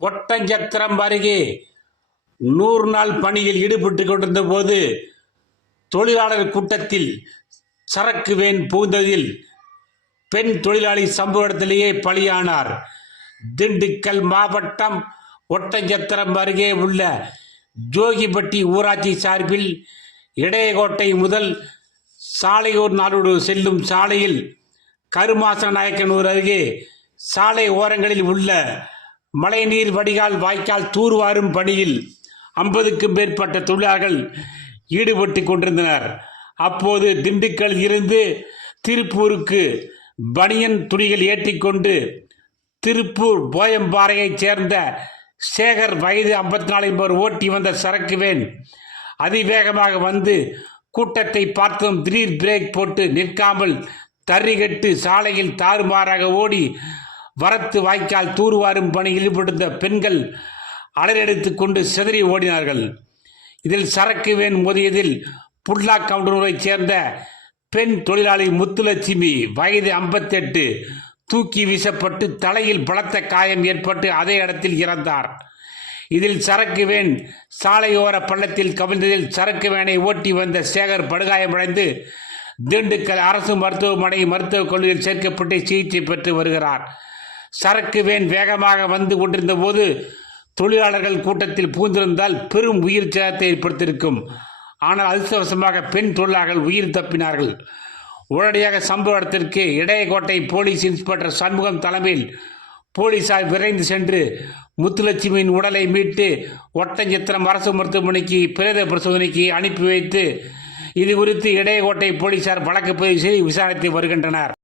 ஒட்டஞ்சத்திரம் அருகே நூறு நாள் பணியில் ஈடுபட்டு கொண்டிருந்த போது தொழிலாளர் கூட்டத்தில் சரக்கு வேன் புகுந்ததில் பெண் தொழிலாளி சம்பவ இடத்திலேயே பலியானார். திண்டுக்கல் மாவட்டம் ஒட்டஞ்சத்திரம் அருகே உள்ள ஜோகிப்பட்டி ஊராட்சி சார்பில் இடையகோட்டை முதல் சாலையூர் நாடு செல்லும் சாலையில் கருமாச நாயக்கனூர் அருகே சாலை ஓரங்களில் உள்ள மழைநீர் வடிகால் வாய்க்கால் தூர்வாரும் பணியில் ஐம்பதுக்கும் மேற்பட்ட தொழிலாளர்கள் ஈடுபட்டு கொண்டிருந்தனர். அப்போது திண்டுக்கல் இருந்து திருப்பூருக்கு பனியன் துணிகள் ஏற்றிக்கொண்டு திருப்பூர் போயம்பாறையைச் சேர்ந்த சேகர் வயது ஐம்பத்தி நாலு என்பவர் ஓட்டி வந்த சரக்கு வேன். அதிவேகமாக வந்து கூட்டத்தை பார்த்தும் திடீர் பிரேக் போட்டு நிற்காமல் தறிகட்டு சாலையில் தாறுமாறாக ஓடி வரத்து வாய்க்கால் தூர்வாரும் பணியில் ஈடுபட்டிருந்த பெண்கள் அலறெடுத்துக் கொண்டு சிதறி ஓடினார்கள். இதில் சரக்கு வேன் மோதியதில் புல்லா கவுண்டனூரைச் சேர்ந்த பெண் தொழிலாளி முத்துலட்சுமி வயது ஐம்பத்தெட்டு தூக்கி வீசப்பட்டு தலையில் பலத்த காயம் ஏற்பட்டு அதே இடத்தில் இறந்தார். இதில் சரக்கு வேன் சாலையோர பள்ளத்தில் கவிழ்ந்ததில் சரக்கு வேனை ஓட்டி வந்த சேகர் படுகாயமடைந்து திண்டுக்கல் அரசு மருத்துவமனை மருத்துவக் கல்லூரியில் சேர்க்கப்பட்டு சிகிச்சை பெற்று வருகிறார். சரக்கு வேன் வேகமாக வந்து கொண்டிருந்த போது தொழிலாளர்கள் கூட்டத்தில் பூந்திருந்தால் பெரும் உயிர் சேதத்தை ஏற்படுத்தியிருக்கும். ஆனால் அதிர்ஷ்டவசமாக பெண் தொழிலாளர்கள் உயிர் தப்பினார்கள். உடனடியாக சம்பவ இடத்திற்கு இடையகோட்டை போலீஸ் இன்ஸ்பெக்டர் சண்முகம் தலைமையில் போலீசார் விரைந்து சென்று முத்துலட்சுமியின் உடலை மீட்டு ஒட்டஞ்சத்திரம் அரசு மருத்துவமனைக்கு பிரேத பரிசோதனைக்கு அனுப்பி வைத்து இது குறித்து இடையகோட்டை போலீசார் வழக்கு பதிவு செய்து விசாரித்து வருகின்றனர்.